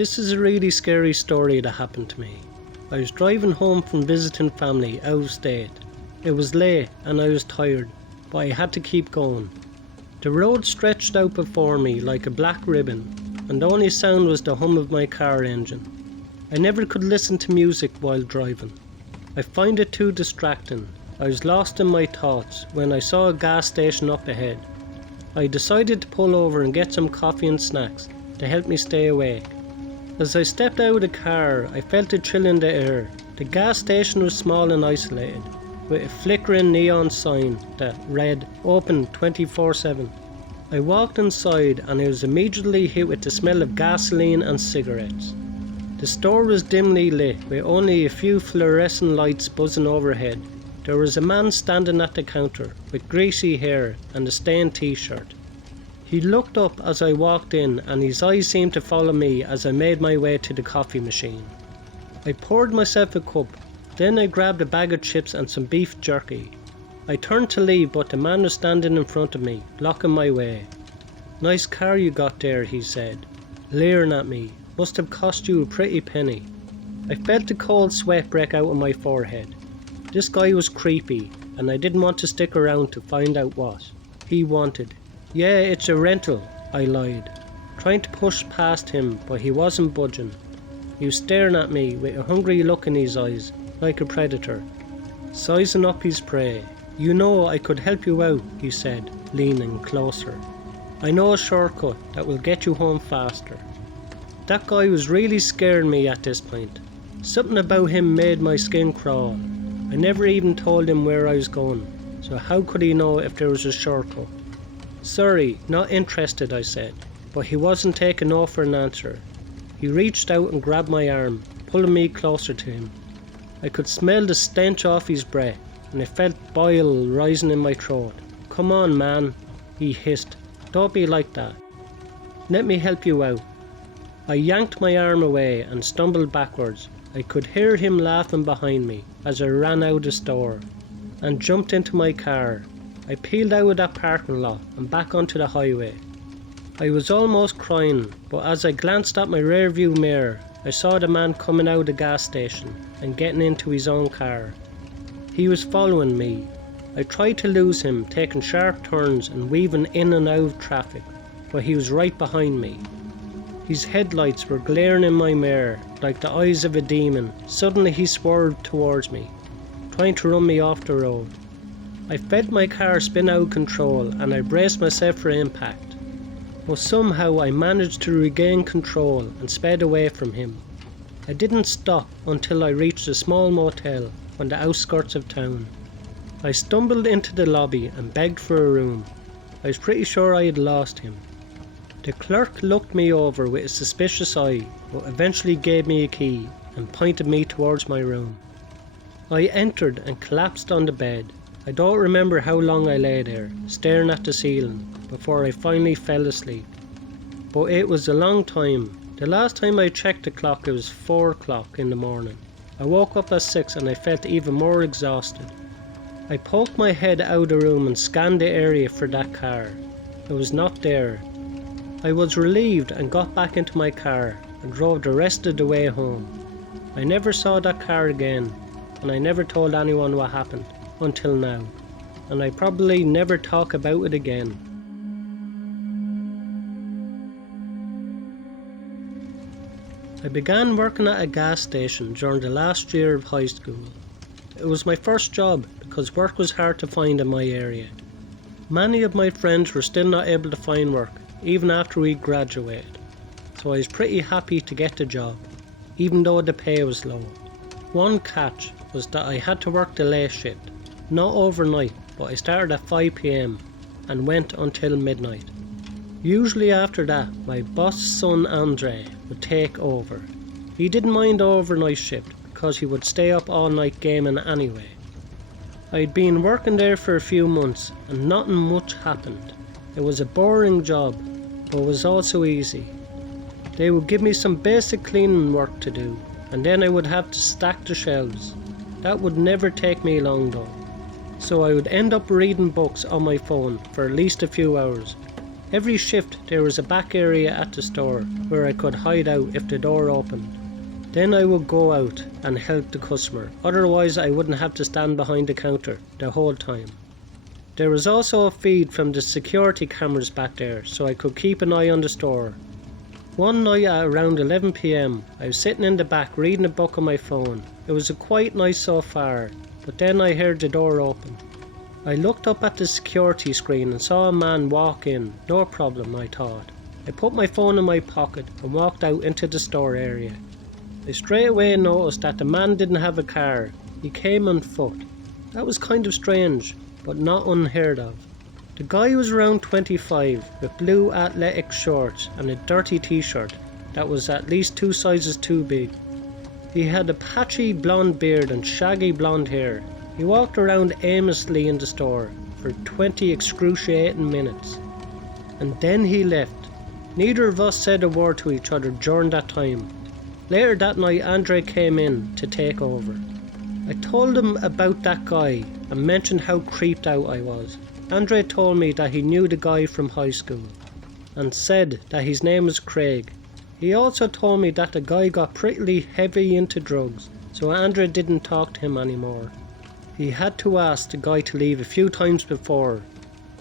This is a really scary story that happened to me. I was driving home from visiting family out of state. It was late and I was tired, but I had to keep going. The road stretched out before me like a black ribbon, and the only sound was the hum of my car engine. I never could listen to music while driving. I find it too distracting. I was lost in my thoughts when I saw a gas station up ahead. I decided to pull over and get some coffee and snacks to help me stay awake. As I stepped out of the car, I felt a chill in the air. The gas station was small and isolated, with a flickering neon sign that read "Open 24/7". I walked inside and I was immediately hit with the smell of gasoline and cigarettes. The store was dimly lit with only a few fluorescent lights buzzing overhead. There was a man standing at the counter with greasy hair and a stained t-shirt. He looked up as I walked in and his eyes seemed to follow me as I made my way to the coffee machine. I poured myself a cup, then I grabbed a bag of chips and some beef jerky. I turned to leave, but the man was standing in front of me, blocking my way. "Nice car you got there," he said, leering at me. "Must have cost you a pretty penny." I felt the cold sweat break out on my forehead. This guy was creepy, and I didn't want to stick around to find out what he wanted. "Yeah, it's a rental," I lied, trying to push past him, but he wasn't budging. He was staring at me with a hungry look in his eyes, like a predator, sizing up his prey. "You know I could help you out," he said, leaning closer. "I know a shortcut that will get you home faster." That guy was really scaring me at this point. Something about him made my skin crawl. I never even told him where I was going, so how could he know if there was a shortcut? "Sorry, not interested," I said, but he wasn't taking no for an answer. He reached out and grabbed my arm, pulling me closer to him. I could smell the stench off his breath, and I felt bile rising in my throat. "Come on, man," he hissed. "Don't be like that. Let me help you out." I yanked my arm away and stumbled backwards. I could hear him laughing behind me as I ran out of the store and jumped into my car. I peeled out of that parking lot and back onto the highway. I was almost crying, but as I glanced at my rear view mirror, I saw the man coming out of the gas station and getting into his own car. He was following me. I tried to lose him, taking sharp turns and weaving in and out of traffic, but he was right behind me. His headlights were glaring in my mirror like the eyes of a demon. Suddenly he swerved towards me, trying to run me off the road. I felt my car spin out of control and I braced myself for impact. But somehow I managed to regain control and sped away from him. I didn't stop until I reached a small motel on the outskirts of town. I stumbled into the lobby and begged for a room. I was pretty sure I had lost him. The clerk looked me over with a suspicious eye, but eventually gave me a key and pointed me towards my room. I entered and collapsed on the bed. I don't remember how long I lay there, staring at the ceiling, before I finally fell asleep. But it was a long time. The last time I checked the clock it was 4 o'clock in the morning. I woke up at 6 and I felt even more exhausted. I poked my head out of the room and scanned the area for that car. It was not there. I was relieved and got back into my car and drove the rest of the way home. I never saw that car again, and I never told anyone what happened until now, and I probably never talk about it again. I began working at a gas station during the last year of high school. It was my first job because work was hard to find in my area. Many of my friends were still not able to find work even after we graduated, so I was pretty happy to get the job, even though the pay was low. One catch was that I had to work the late shift, not overnight, but I started at 5 p.m. and went until midnight. Usually after that, my boss's son Andre would take over. He didn't mind the overnight shift because he would stay up all night gaming anyway. I'd been working there for a few months and nothing much happened. It was a boring job, but it was also easy. They would give me some basic cleaning work to do, and then I would have to stack the shelves. That would never take me long though, so I would end up reading books on my phone for at least a few hours. Every shift there was a back area at the store where I could hide out if the door opened. Then I would go out and help the customer, otherwise I wouldn't have to stand behind the counter the whole time. There was also a feed from the security cameras back there, so I could keep an eye on the store. One night at around 11 PM, I was sitting in the back reading a book on my phone. It was a quiet night so far, but then I heard the door open. I looked up at the security screen and saw a man walk in. No problem, I thought. I put my phone in my pocket and walked out into the store area. I straight away noticed that the man didn't have a car. He came on foot. That was kind of strange, but not unheard of. The guy was around 25 with blue athletic shorts and a dirty t-shirt that was at least 2 sizes too big. He had a patchy blonde beard and shaggy blonde hair. He walked around aimlessly in the store for 20 excruciating minutes. And then he left. Neither of us said a word to each other during that time. Later that night, Andre came in to take over. I told him about that guy and mentioned how creeped out I was. Andre told me that he knew the guy from high school and said that his name was Craig. He also told me that the guy got pretty heavy into drugs, so Andre didn't talk to him anymore. He had to ask the guy to leave a few times before,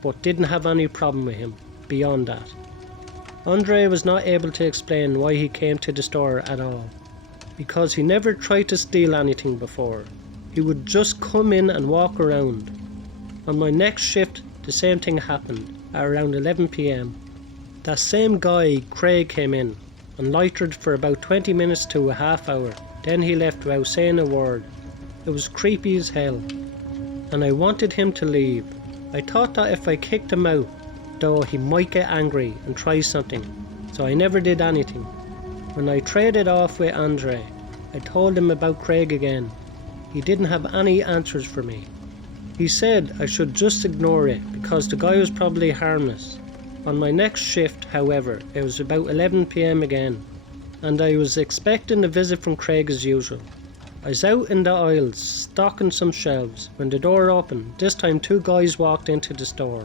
but didn't have any problem with him beyond that. Andre was not able to explain why he came to the store at all, because he never tried to steal anything before. He would just come in and walk around. On my next shift, the same thing happened at around 11 PM. That same guy, Craig, came in and loitered for about 20 minutes to a half hour. Then he left without saying a word. It was creepy as hell, and I wanted him to leave. I thought that if I kicked him out, though, he might get angry and try something, so I never did anything. When I traded off with Andre, I told him about Craig again. He didn't have any answers for me. He said I should just ignore it because the guy was probably harmless. On my next shift, however, it was about 11 PM again, and I was expecting a visit from Craig as usual. I was out in the aisles, stocking some shelves, when the door opened. This time 2 guys walked into the store.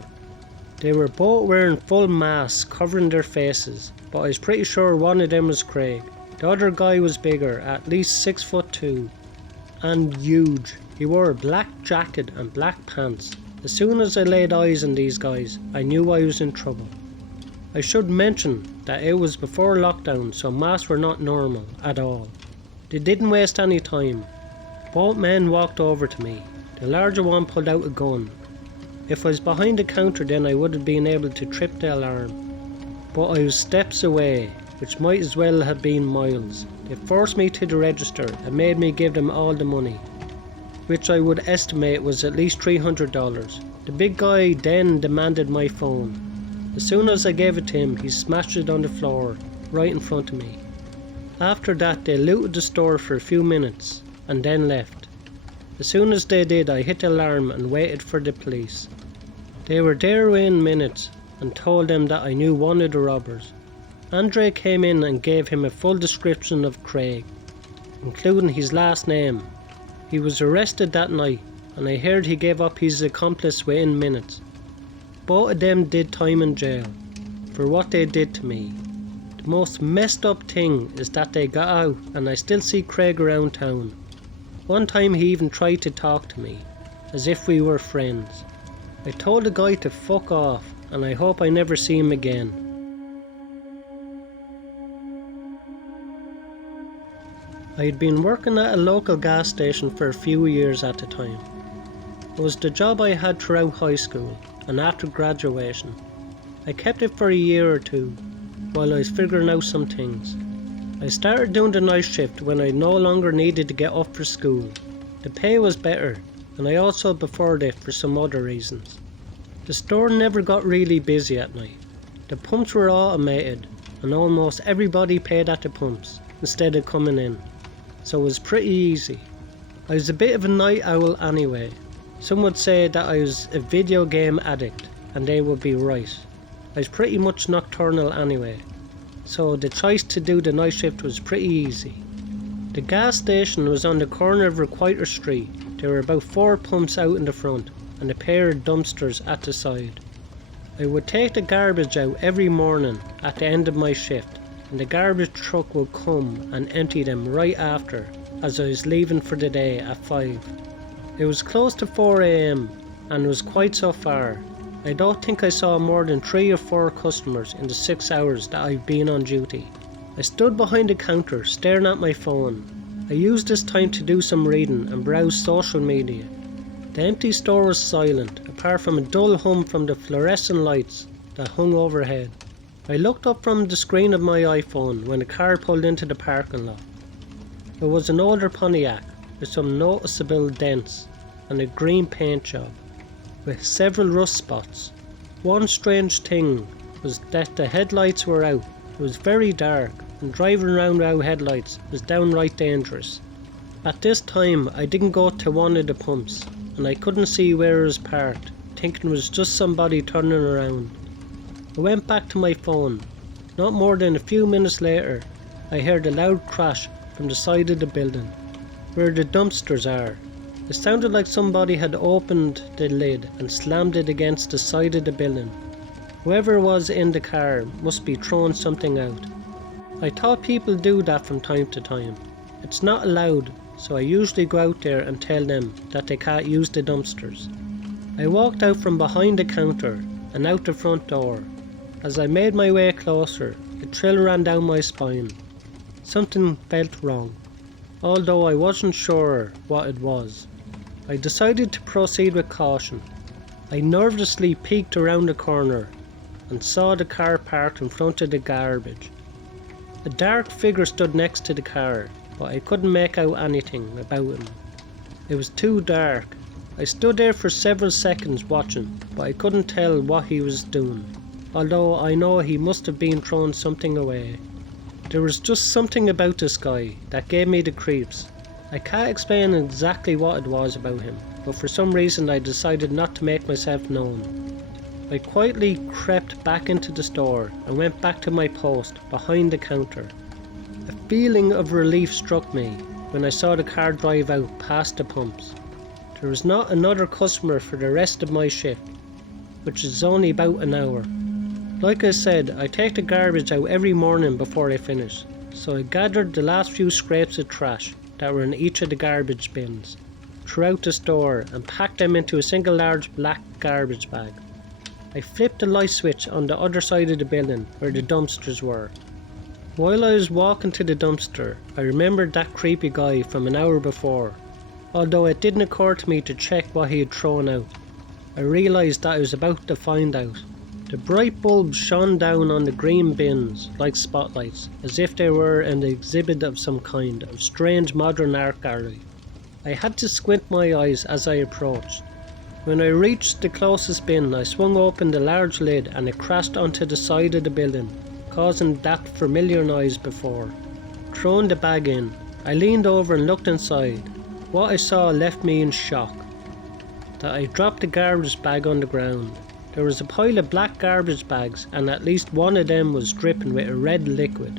They were both wearing full masks covering their faces, but I was pretty sure one of them was Craig. The other guy was bigger, at least 6'2", and huge. He wore a black jacket and black pants. As soon as I laid eyes on these guys, I knew I was in trouble. I should mention that it was before lockdown, so masks were not normal at all. They didn't waste any time. Both men walked over to me. The larger one pulled out a gun. If I was behind the counter, then I would have been able to trip the alarm. But I was steps away, which might as well have been miles. They forced me to the register and made me give them all the money, which I would estimate was at least $300. The big guy then demanded my phone. As soon as I gave it to him, he smashed it on the floor right in front of me. After that, they looted the store for a few minutes and then left. As soon as they did, I hit the alarm and waited for the police. They were there within minutes and told them that I knew one of the robbers. Andre came in and gave him a full description of Craig, including his last name. He was arrested that night, and I heard he gave up his accomplice within minutes. Both of them did time in jail for what they did to me. The most messed up thing is that they got out, and I still see Craig around town. One time he even tried to talk to me, as if we were friends. I told the guy to fuck off, and I hope I never see him again. I had been working at a local gas station for a few years at the time. It was the job I had throughout high school and after graduation. I kept it for a year or two while I was figuring out some things. I started doing the night shift when I no longer needed to get up for school. The pay was better, and I also preferred it for some other reasons. The store never got really busy at night. The pumps were automated, and almost everybody paid at the pumps instead of coming in, so it was pretty easy. I was a bit of a night owl anyway. Some would say that I was a video game addict, and they would be right. I was pretty much nocturnal anyway, so the choice to do the night shift was pretty easy. The gas station was on the corner of Requiter Street. There were about 4 pumps out in the front and a pair of dumpsters at the side. I would take the garbage out every morning at the end of my shift, and the garbage truck would come and empty them right after, as I was leaving for the day at 5. It was close to 4 AM and was quite so far. I don't think I saw more than 3 or 4 customers in the 6 hours that I've been on duty. I stood behind the counter staring at my phone. I used this time to do some reading and browse social media. The empty store was silent, apart from a dull hum from the fluorescent lights that hung overhead. I looked up from the screen of my iPhone when a car pulled into the parking lot. It was an older Pontiac with some noticeable dents and a green paint job, with several rust spots. One strange thing was that the headlights were out. It was very dark, and driving around without headlights was downright dangerous. At this time I didn't go to one of the pumps, and I couldn't see where it was parked, thinking it was just somebody turning around. I went back to my phone. Not more than a few minutes later, I heard a loud crash from the side of the building, where the dumpsters are. It sounded like somebody had opened the lid and slammed it against the side of the building. Whoever was in the car must be throwing something out. I thought people do that from time to time. It's not allowed, so I usually go out there and tell them that they can't use the dumpsters. I walked out from behind the counter and out the front door. As I made my way closer, a thrill ran down my spine. Something felt wrong, although I wasn't sure what it was. I decided to proceed with caution. I nervously peeked around the corner and saw the car parked in front of the garbage. A dark figure stood next to the car, but I couldn't make out anything about him. It was too dark. I stood there for several seconds watching, but I couldn't tell what he was doing, although I know he must have been throwing something away. There was just something about this guy that gave me the creeps. I can't explain exactly what it was about him, but for some reason I decided not to make myself known. I quietly crept back into the store and went back to my post behind the counter. A feeling of relief struck me when I saw the car drive out past the pumps. There was not another customer for the rest of my shift, which is only about an hour. Like I said, I take the garbage out every morning before I finish, so I gathered the last few scraps of trash that were in each of the garbage bins throughout the store and packed them into a single large black garbage bag. I flipped the light switch on the other side of the building where the dumpsters were. While I was walking to the dumpster, I remembered that creepy guy from an hour before. Although it didn't occur to me to check what he had thrown out, I realised that I was about to find out. The bright bulbs shone down on the green bins like spotlights, as if they were an exhibit of some kind of strange modern art gallery. I had to squint my eyes as I approached. When I reached the closest bin, I swung open the large lid and it crashed onto the side of the building, causing that familiar noise before. Throwing the bag in, I leaned over and looked inside. What I saw left me in shock. That I dropped the garbage bag on the ground. There was a pile of black garbage bags and at least one of them was dripping with a red liquid.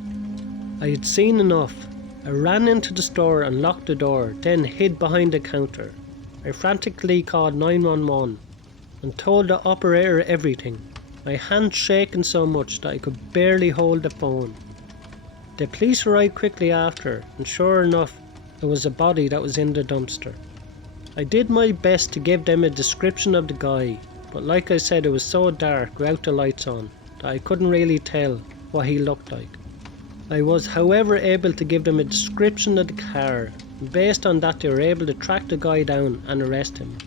I had seen enough. I ran into the store and locked the door, then hid behind the counter. I frantically called 911 and told the operator everything, my hands shaking so much that I could barely hold the phone. The police arrived quickly after, and sure enough, there was a body that was in the dumpster. I did my best to give them a description of the guy, but like I said, it was so dark without the lights on that I couldn't really tell what he looked like. I was however able to give them a description of the car, and based on that they were able to track the guy down and arrest him.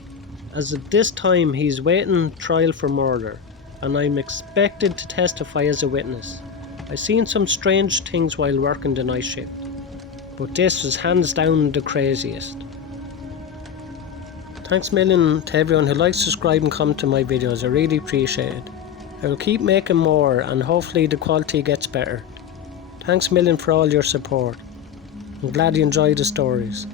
As of this time he's waiting trial for murder, and I'm expected to testify as a witness. I seen some strange things while working the night shift, but this was hands down the craziest. Thanks a million to everyone who likes, subscribe and comment to my videos, I really appreciate it. I will keep making more and hopefully the quality gets better. Thanks a million for all your support. I'm glad you enjoyed the stories.